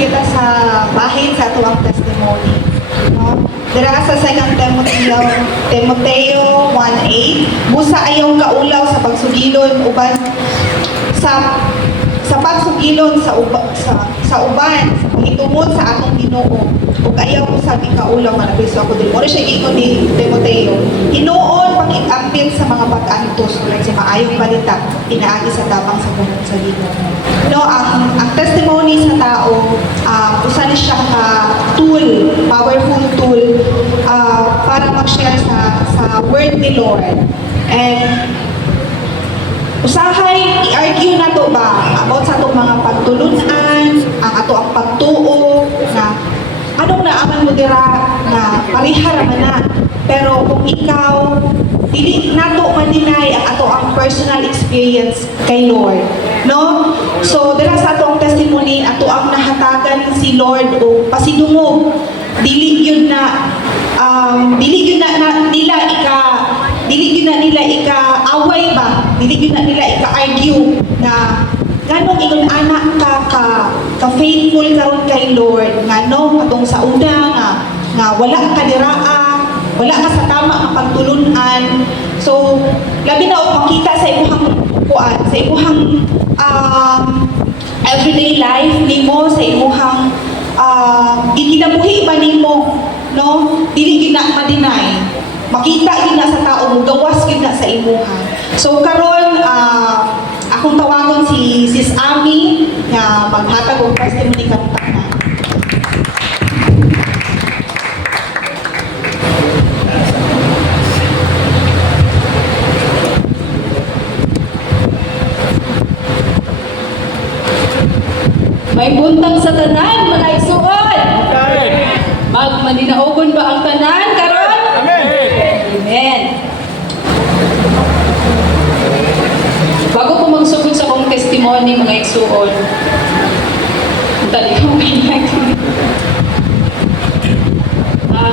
kita sa bahin sa atuang testimony. No? Dira sa 2 Timoteo 1:8, busa ayaw kaulaw sa pagsugilon uban sa pagsugilon sa uban sa pagitungod sa atong Ginoo ug ayaw ko sa ikaulaw nga nabiso ako dili. Ora siya giingon ni Timoteo, hinuon pag-ambit sa mga pag-antos tulad sa maayong balita pinaagi sa tabang sa bunod sa Ginoo. No, ang testimony sa tao usa ni siya ka tool, powerful tool para mag-share sa word ni Lord. And usahay i-argue na to ba about sa itong mga pagtulunan, ang ato ang pagtuo na anong naaman mo dira na parihara man na. Pero kung ikaw dili nato maninay ang ato ang personal experience kay Lord, no? So dira sa ato ang testimony, ato ang nahatagan si Lord o pasidungog, dili yun na nila ika-away ba? Dili yun na nila ika-argue na ganong ingon anak ka-faithful karon kay Lord nga no patong sa una nga wala ka diraa, wala ka sa tama nga pagtulunan. So labi na og makita sa imuhang kuan, sa imuhang everyday life nimo, sa imuhang gikinabuhi ba nimo, no? Dili gina ma-deny. Makita gid na sa tao mo, gawas gid na sa imuha. So karon akong tawagon si Sis Ami nga maghatag og testimony kanang tanan. May buntag sa tanan, mga igsuon. Magmaninaogon ba ang tanan karon? Amen. Bago ko magsugod sa akong testimony, mga igsuon,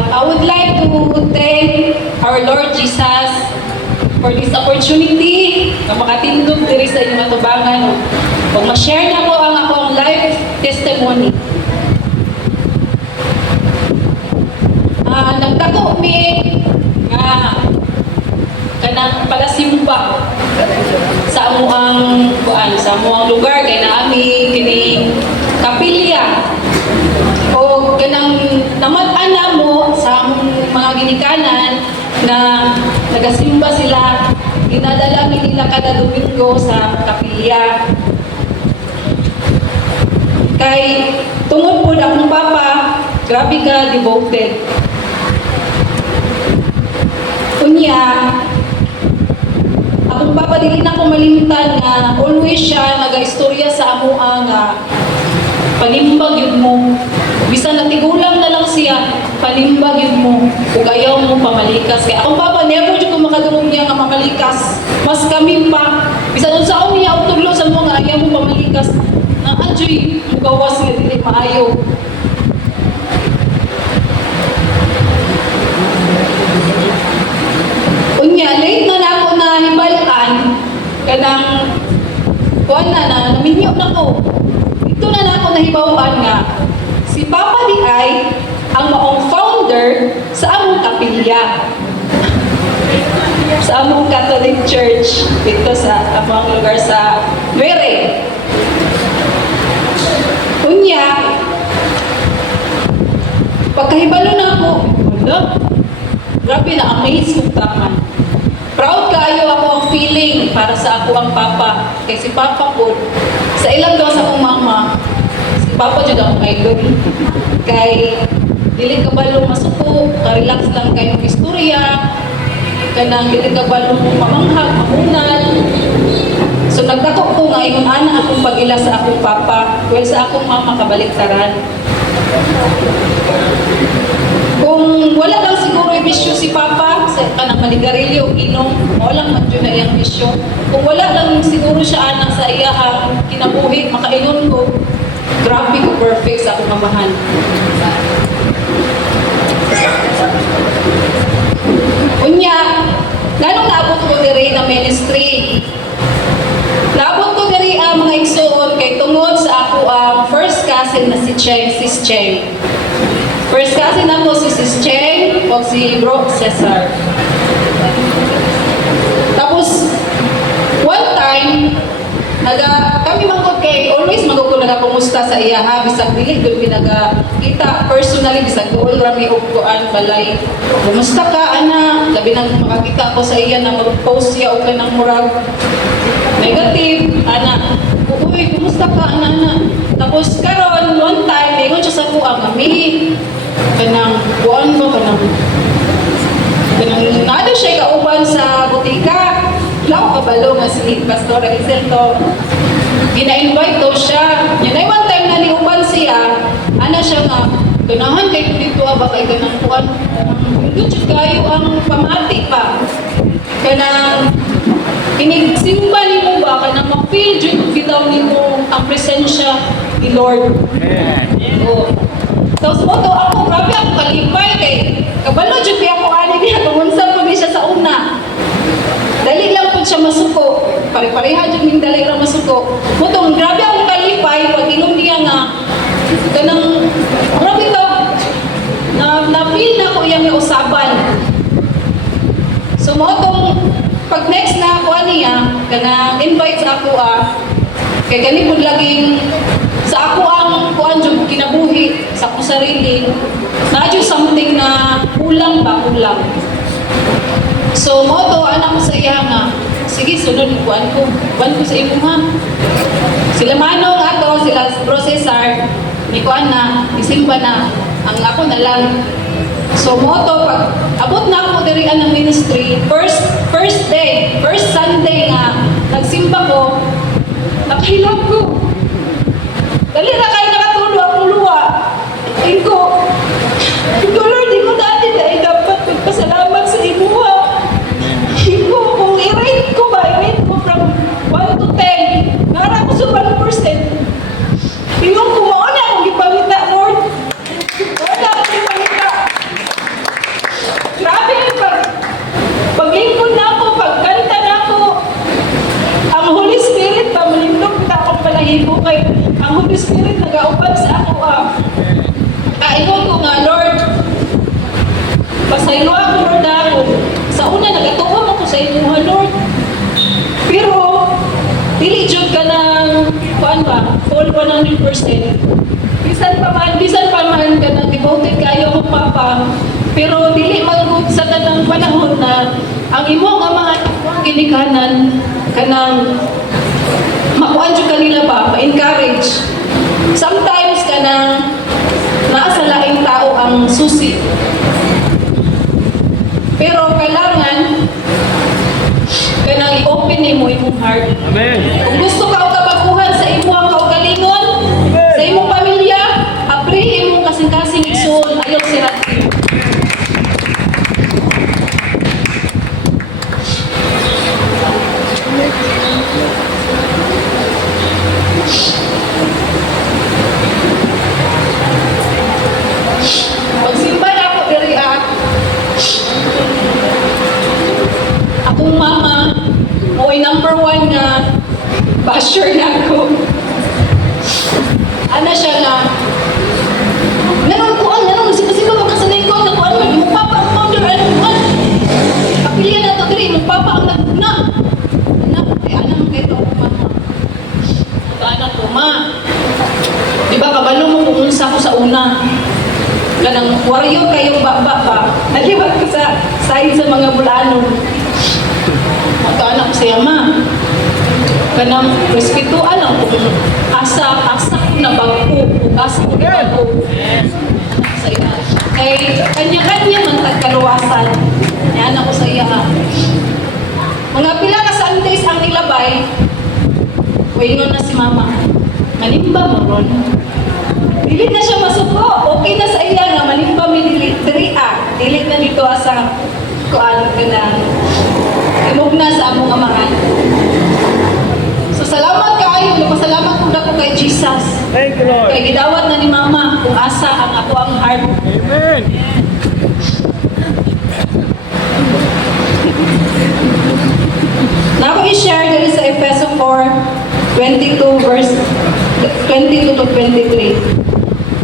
I would like to thank our Lord Jesus for this opportunity na makatindog diri sa inyong atubangan o ma-share na ko ang akong life testimony. Nagdako mi nga kanang palasimba sa amuang lugar kay naami kining kapilya o kanang namad-ana mo sa among mga ginikanan na nagasimba sila, ginadala nila kada Domingo sa kapilya. Kay tungod po akong papa, grabe ka devoted. Unya, akong papa dili na ko malimtan nga always siya nagaistorya sa amo nga panimbag yun mo. Bisan natigulang na lang siya, panimbag yun mo. Kung ayaw mo pamalikas. Kaya akong papa, never dyan ko makadungog niya nga mamalikas. Mas kami pa. Bisan sa akong niya, utuglo sa mga ayaw mo pamalikas. Nang adyoy, mugawas nga dili maayo. Unya, late na ako na hibalaan, kanang kuwan na naminyo na ko. Ito na ako nahibawan nga, si Papa di ay ang maong founder sa among kapilya. Sa among Catholic Church, dito sa among lugar sa Nuere. Unya, pagkahibalo na ako, grabe na amaze kong taman. Proud kaayo ako ang feeling para sa ako ang papa. Kay si papa po, sa ilang daw sa akong mama, si papa dyan ako idol. Kay dili ka balong masuko, ka-relax lang kayong istorya, kanang dili ka balong mamanghag, mamunal. So nagdako ko nga ingon ana akong pag-ila sa akong papa, well sa akong mama kabaliktaran. Kung wala lang siguro yung bisyo si Papa, sa kanang maligarilyo, inom, wala man dyan na iyang bisyo. Kung wala lang siguro siya anak sa iyahang kinabuhi, makainom ko, grabe ko perfect sa akong mamahan. Unya, ganong naabot ko diri na ministry. Naabot ko diri ang mga igsuon kay tungod sa ako ang first cousin cousin na si Cheng, sis Cheng. First cousin ako si sis Cheng o si Bro Cesar. Tapos, one time, kami mangkot kay, always magugul kumusta sa iya ha, bisag dili doon kita personally, bisag doon rami og kuan balay. Kumusta ka ana? Labi nang makakita ko sa iya na mag-post siya og kanang murag negative, ana. Uy, kumusta ka ana? Tapos karon one time, ingon siya sa kuang kami kanang kuan mo kanang nada siya kauban sa butika. Lang kabalo nga si Pastor Excel to. Gina-invite daw siya. Yan ay one time na niuban siya, ana siya nga, ganahan kay dito ba kay ganang kuan. Hindi kayo ang pamati pa. Kanang inigsimba ni mo ba, kanang ma-feel dyan bitaw ni mo ang presensya ni Lord. Oo. Tapos mo to ako, grabe ako kalipay kay kabalo dyan kaya ako ani niya, tumunsan ko siya sa una. Dali lang po siya masuko. Pare-pareha dyan yung dali lang masuko. Mutong, grabe akong kalipay pag inom niya nga. Ganang, grabe ka. Na-feel na ko yung usapan. So, mutong, pag next na ako niya, ganang invite sa ako kay ganipod laging sa ako ang kuan dyan kinabuhi sa akong sarili. Na-dyo something na kulang ba, kulang. So, moto, anak ko sa iya nga, sige, sunod, kuhan ko sa imo ha. Sila Manong ato, sila Bro Cesar, may kuhan na, isimba na, ang ako na lang. So, moto, pag abot na ako dirian ng ministry, first Sunday nga, nagsimba ko, nakahilap ko. Dali na kayo nakatulo, akong luwa. Tingko, Lord, di ko dati dahil dapat magpasalamat sa imo ha. Kung i-rate ko from 1 to 10, nara ko sa 1%. Tingong kumaon na akong ipamita, Lord. Wala akong ipamita. Grabe, paglingkod na ako, pagkanta na ako, ang Holy Spirit, pamalindog kita akong palahibo kay ang Holy Spirit nag-aupan sa ako. Kaingon ko nga, Lord, pasaylo ako, Lord, ako. Sa una, nagatuwa ako sa imuha, Lord. Pero, dili jud ka ng, kuan ba, full 100%. Bisan pa man ka ng devoted kayo akong Papa. Pero, dili magod sa tanang panahon na ang imo nga mga ginikanan kanang makuan jud kanila ba, ma-encourage. Sometimes kanang nasa laing tao ang susi. Pero kailangan kanang i-open ni mo imong heart. Amen. Kung gusto ka og kabaguhan sa imong kaugalingon, sa imong pamilya, apri imong kasing-kasing igsoon ayaw sira. Pagsimba na ako diri akong mama, mo'y number 1 nga basher na ako. Ano siya na, nanon, sipa-sipa magkasanay ko, nakuan mo, yung papa ang founder, kapilian na ito, diri, yung papa ang naguna. Anak, anak, kayo ako, mama. Ito, anak ko, ma. Diba, kabalo mo kung unsa ko sa una. Kanang warrior kayo baba pa. Naliwat ko sa side sa mga bulanon. Ito anak ko siya, ma. Kanang respetuan lang kung asa ko na bago, asa ko na bago. Anak ko sa iya. Kay kanya-kanya man tagkaluwasan. Anak ko sa iya. Mga pila ka Sundays ang nilabay, waingon na si mama. Manimba mo ron. Dilit na siya masuko. Okay na sa iya nga, manimba mi dilit. Dilit na dito sa kuan ka na. Imog na sa among amahan. So salamat kaayo, nagpasalamat ko dako kay Jesus. Thank you, Lord. Kay gidawat na ni mama kung asa ang ako ang heart. Amen. Na ako i-share dito sa Efeso 4:22 verse 22 to 23.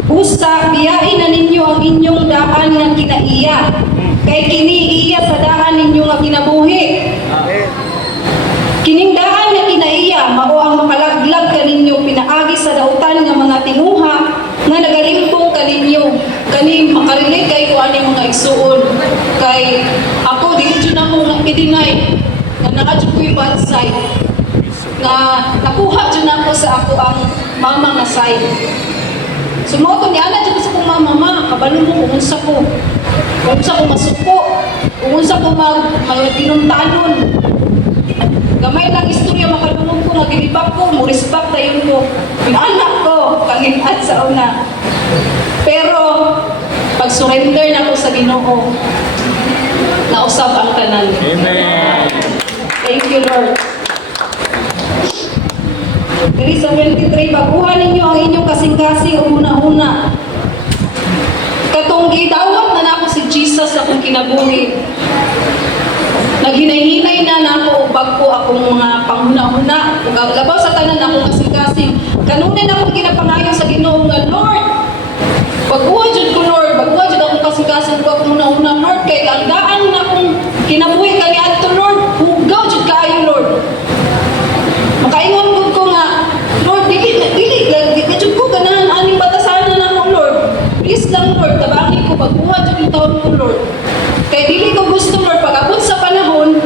Usa, biyain na ninyo ang inyong daan nga kinaiya. Kay kiniiya sa daan ninyo nga kinabuhi. Kining daan nga kinaiya, mao ang makalaglag kaninyo pinaagi sa dautan nga mga tinuha nga nagalimpong kaninyo. Kani makarelate kay ko ani mga igsuon. Kay ako dili jud na mo i-deny nga nakadyo ko yung bad side. Nga nakuha jud na ako sa ako ang mama nga side. Sumoto ni ana jud sa kong mama, kabalo mo kung unsa ko. Kung unsa ko masuko, kung unsa ko tinuntanon. Gamay lang istorya makalungog ko, magilibak ko, murispak tayo ko. Yung anak ko, kanginat sa una. Pero, pag surrender na ko sa Ginoo, nausap ang tanan. Amen. Thank you, Lord. Diri sa 23, baguhan ninyo ang inyong kasing-kasing una-una. Katong gidawat na nako si Jesus akong kinabuhi. Naghinay-hinay na nako ubag ko akong mga panghuna-huna. Ug labaw sa tanan akong kasing-kasing. Kanunay na akong ginapangayo sa Ginoo nga Lord. Baguha jud ko Lord, baguha jud akong kasing-kasing ko akong una-una Lord kay ang daan na akong kinabuhi kani adto Lord. Hugaw jud kaayo Lord. Makaingon gud ko nga Lord dili jud ko ganahan aning batasanan nako Lord. Please lang Lord, tabangi ko baguha jud yung taon ko Lord. Kaya dili ko gusto Lord, pag-abot sa panahon,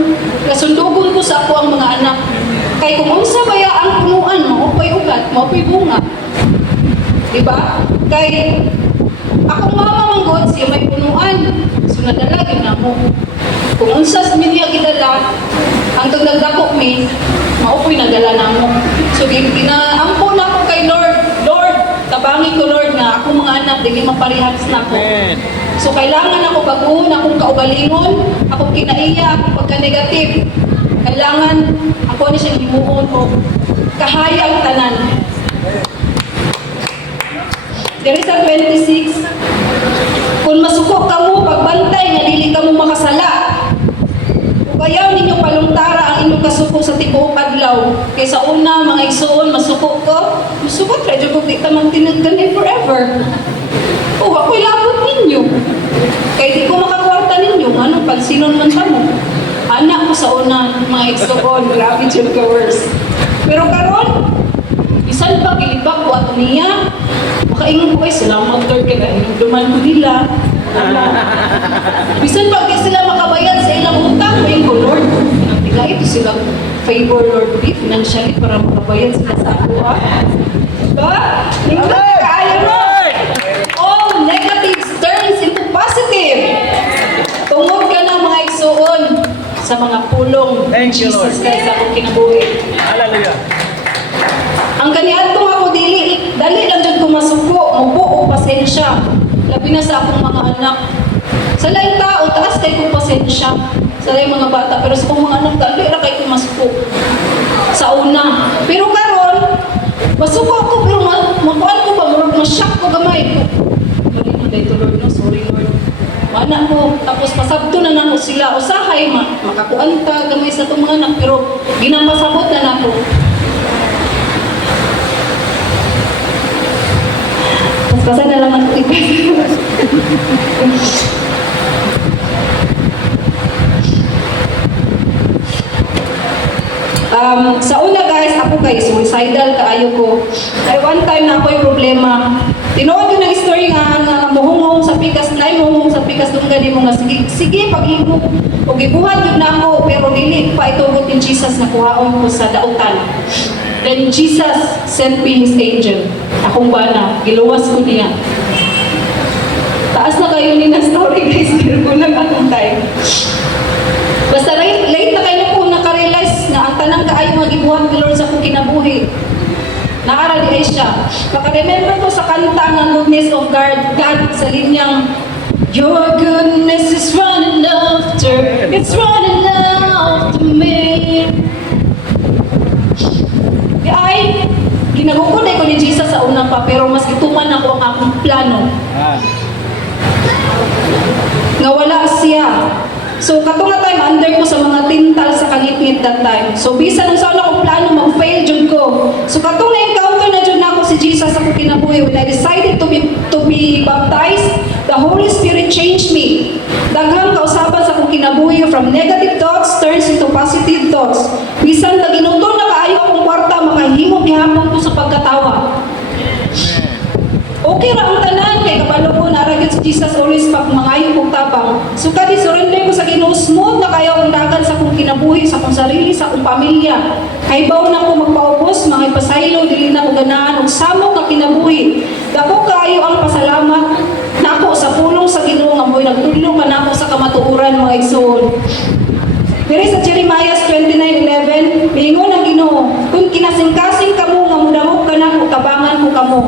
kasundugon ko sa ako ang mga anak. Kaya kung unsa baya ang punuan, maupay ugat, maupay bunga. Diba? Kaya akong mama manggod, siya may punuan. So nadalagin na mo. Kung unsa sa minya gidala, hanggang nagdako mi, maupoy nagdala na mo. So ginaampo na ko kay Lord. Lord, tabangi ko Lord nga akong mga anak, dili maparihas na ko. So kailangan ako baguhon, akong kaugalingon, akong kinaiya, akong pagka-negative. Kailangan ako ni siyang himuon o kahayang tanan. Diri sa 26, kung masuko ka mo, pagbantay, nga dili ka mo makasala. Kung ayaw ninyo palungtara ang inyong kasuko sa tibuok adlaw. Kaysa una, mga igsuon, masuko ko, masuko, radyo ko di tamang tinagkanin forever. O, ako'y labot ninyo. Kaya di ko makakwarta ninyo. Anong pagsinon man sa mo? Anak ko sa una, mga igsuon, grabe dyan ka worse. Pero karon, bisan pa gilibak ko ato niya, makaingon ko ay salamat Lord kaya inuduman ko nila. Bisan pa sila makabayad sa ilang utang, may ko Lord. Diga ito silang favor Lord ko financially para makabayad sila sa ako. Diba? Tingnan ka kaayo mo. All negatives turns into positive. Tungod ka na mga igsuon sa mga pulong Thank you, Lord. Jesus Christ akong kinabuhi. Hallelujah. Ang kaniadtong ako dali lang jud ko masuko, mubo o pasensya. Labi na sa akong mga anak. Sa laing tao, taas kay kong pasensya. Sa laing mga bata, pero sa akong mga anak, dali ra kay kong masuko. Sa una. Pero karon, masuko ako, pero makuan ko pa, murag ma-shock ko gamay. Mali na dito Lord, no? Sorry Lord. Anak ko, tapos pasabto na nako sila. Usahay, makakuan ta gamay sa itong mga anak, pero ginapasabot na nako. Basta na lang ang tigas. Sa una guys, ako kay suicidal kaayo ko. Kay one time na ako yung problema. Tinuod ko ng story nga muhungong sa pikas na muhungong sa pikas dong gani mo nga sige paghimo og gibuhat jud na ako pero dili pa itugot ni Jesus na kuhaon ko sa dautan. Then Jesus sent me His angel. Akong bana, giluwas ko niya. Taas na kayo ni na story guys, pero kulang akong time. Basta late na kayo po nakarealize na ang tanang kaayo nga gibuhat ni Lord sa akong kinabuhi. Naara di ay siya. Maka-remember ko sa kanta ng Goodness of God sa linyang Your goodness is running after, it's running after me. Di ay, ginagukunay ko ni Jesus sa unang pa, pero mas ituman ako ang akong plano. Nga wala siya. So, katong nga time, under ko sa mga tintal sa kangit-ngit that time. So, bisan nung saan akong plano, mag-fail jud ko. So, katong na-encounter na jud na ako si Jesus sa kinabuhi. When I decided to be baptized, the Holy Spirit changed me. Daghang kausaban sa akong kinabuhi from negative thoughts turns into positive thoughts. Bisan na ginutol na kaayo akong kwarta, makahimo gihapon ko sa pagkatawa. Okay ra ang tanan kay kabalo ko naragid si Jesus always pag mangayo kong tabang. So kadi surrender ko sa Ginoo, smooth na kayo ang dagan sa akong kinabuhi, sa akong sarili, sa akong pamilya. Kay bawo na ko magpaubos, mga ipasaylo, dili na ko ganahan og samok nga kinabuhi. Dako kaayo ang pasalamat nako sa pulong sa Ginoo nga mo'y nagtulong man ako sa kamatuoran mga igsoon. Diri sa Jeremiah 29:11, miingon ang Ginoo, kung kinasing-kasing kamo nga mudamok ka na kung tabangan ko kamo.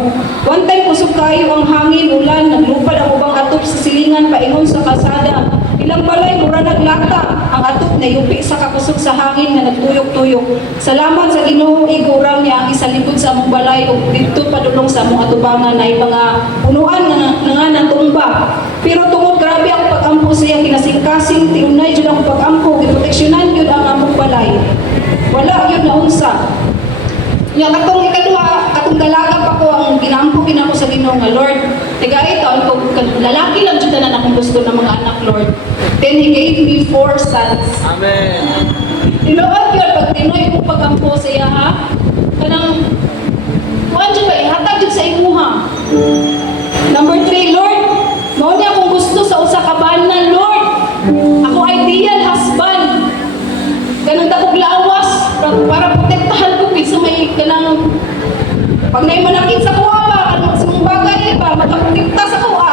One time kusog kayo ang hangin, ulan, naglupad ang ubang atop sa silingan paingon sa kalsada. Ilang balay mura naglata, ang atop na yupi sa kakusog sa hangin nga nagtuyok-tuyok. Salamat sa Ginoo igurang niya ang isalipod sa among balay ug didto padulong sa among atubangan ay mga punuan nga natumba. Pero tungod grabe ang pag-ampo siya kinasing-kasing tiunay jud ang pag-ampo giproteksyonan gyud ang among balay. Wala gyud na unsa. Nya katong ikaduha, katong dalaga pa ko ang ginampo ginako sa Ginoo nga Lord. Tigay taon ko lalaki lang jud na akong gusto ng mga anak Lord. Then He gave me 4 sons. Amen. Tinuod gyud pag tinoy ko pag-ampo siya ha. Kanang kuan jud ba ihatag jud sa imuha. Number 3, Lord, mao ni akong gusto sa usa ka banan, Lord. Ako ideal husband. Ganun takog lawas para protektahan ko sa may kanang pag may manakit sa kuha ba, ano sa mga bagay ba, makaprotekta sa kuha.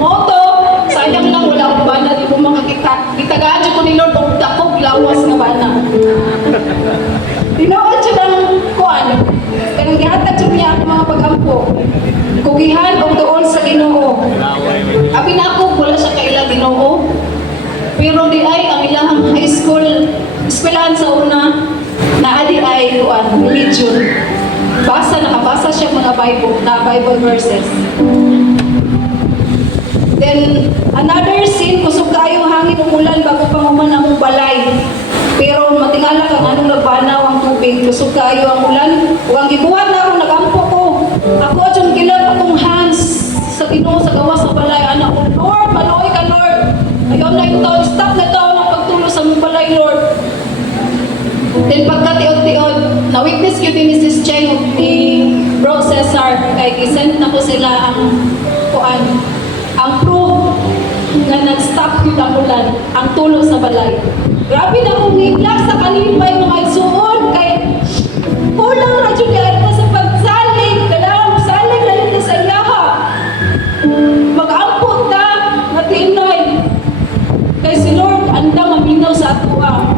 Mao to, sayang lang wala akong bana, di ko makakita. Gitagaan ko ni Lord og takog lawas nga bana. Tinood siya ng kuan. Kanang gihatag siya niya ang mga pag-ampo. Kugihan og doon sa Ginoo. Abi na ako, wala siya kaila Ginoo. Pero di ay ang ilang high school, eskwelahan sa una, naadi ay kuan, religion. Nakabasa siya mga Bible verses. Then, another sin, kusog kayo hangin umulan bago pa human ang balay. Pero matingala kang anong nagbanaw ang tubig, kusog kayo ang ulan. O ang gibuhat na ako, nagampo ko. Ako at yung gilag akong hands sa Ginoo sa gawas sa balay. Anak ko, Lord, maluoy ka Lord. Ayaw na yung taon, stop na taon ang pagtulo sa mong balay Lord. Then pagkatiod-tiod, na-witness ko din ni Sis Cheng ni Bro Cesar, kay gisend na ko sila ang kuan, ang proof na nag-stop yun ang ulan, ang tulo sa balay. Grabe na kong ngigla sa kalipay mga igsuon, kay kulang na dyan yan na sa pagsalig, kailangan mo salig na yun sa iyaha. Mag-ampot na, matinay. Kay si Lord, anda maminaw sa atuwa.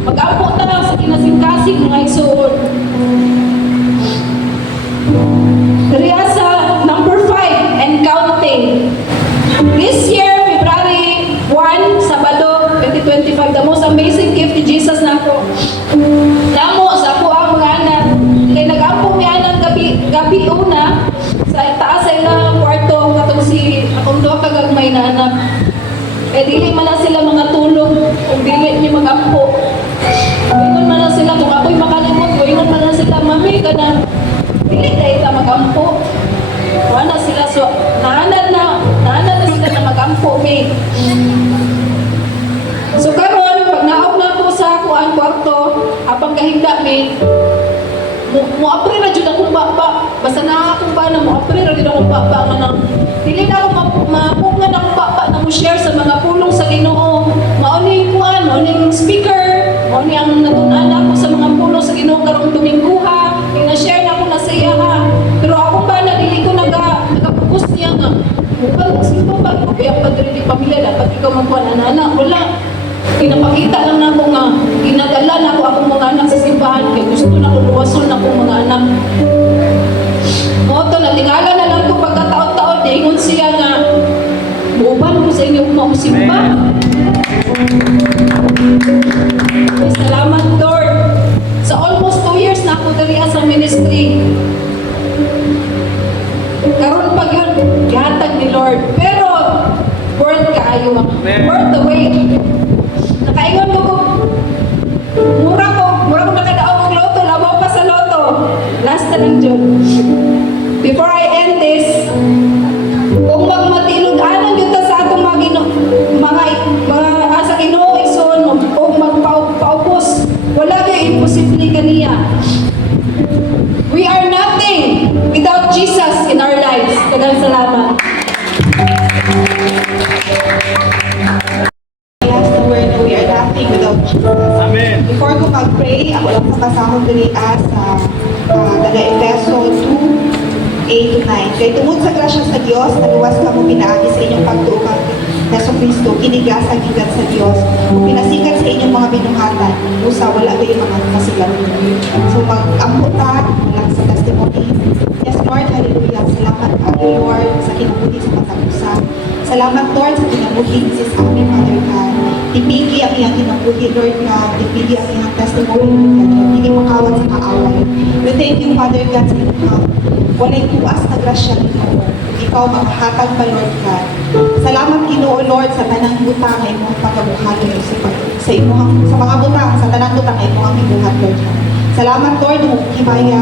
Mag-ampot na sa kinasing-kasing mga igsuon. Riyasa, number 5, and counting. This year, February 1, Sabado, 2025, the most amazing gift ni Jesus na ako. Namo sa ako ang mga anak. Kaya nag-ampong niya ng gabi una, sa taas sa ilang kwarto, katong si akong doon kagagmay na anak. Eh, dili man na sila mga tulog, kung dili niya mag-ampo. Ingon man na sila, kung ako'y makalimot, ingon man na sila, mami, ka na, dili dahil ka mag-ampo. Wala sila, so, naanan na sila na mag-ampo, me. So, karon pag naog na ako sa kuan kwarto, habang kahinda, me, mo-apre na dyan akong baba. Basta na akong ba na mo-apre na dyan akong baba. Dili na ako mapungan akong baba na mo-share sa mga pulong sa Ginoo. Mauning kuan, mauning speaker, mauning ang natunan ako sa mga pulong sa Ginoo karong Domingguha. Na-share na ako na sa iya ha. Pero akong ba na dili ko nag-focus niya nga. Bukal, sino ba? Kaya pa dili di pamilya, dapat ikaw magkuhan na wala. Pinapakita lang na ako nga, ginadala na ako akong mga anak sa simbahan, kaya gusto na ko luwason na akong mga anak. Oto, natingala na lang ko pagkataon-taon, ingon siya nga, buuban ko sa inyo kung simba. Ay, salamat Lord. Sa almost 2 years na ako dali sa ministry. Karon pag yun, gihatag ni Lord. Pero, worth kaayo. Worth the wait. Nakaingon ko mura ko nakadaog og loto, labaw pa sa loto. Last na lang dyan. before I end this, kung magmatilud-anan yun ta sa atong mga asa Ginoo ison o magpaupos, wala kay imposible kaniya. We are nothing without Jesus in our lives. Daghang salamat. Yes, the word na we are nothing without Jesus. Amen. Before ko mag-pray, ako lang kapasahog diri sa taga-Efeso 2:8 to 9. Kaya tungod sa grasya sa Dios, naluwas ka mo pinaagi sa inyong pagtuo kang Yeso Kristo, kinigasag gigan sa Dios, o pinasikat sa inyong mga binuhatan, usa wala ba yung mga masigat. So mag-ampo ta, lang sa testimony. Yes, Lord, hallelujah. Salamat ako, Lord, sa kinabuhi sa katapusan. Salamat, Lord, sa kinabuhi ni Sis Ami, Father God. Tipigi ang iyang kinabuhi, Lord God. Tipigi ang iyang testimony, Lord God. Hindi makawat sa kaaway. We thank you, Father God, sa inyong walay buwas na grasya, Ginoo. Ikaw makahatag pa, Lord God. Salamat, Ginoo, Lord, sa tanang butang ay mong pagkabuhat, Lord, sa mga butang, sa tanang butang ay mong ibuhat, Lord God. Salamat, Lord, kung himaya,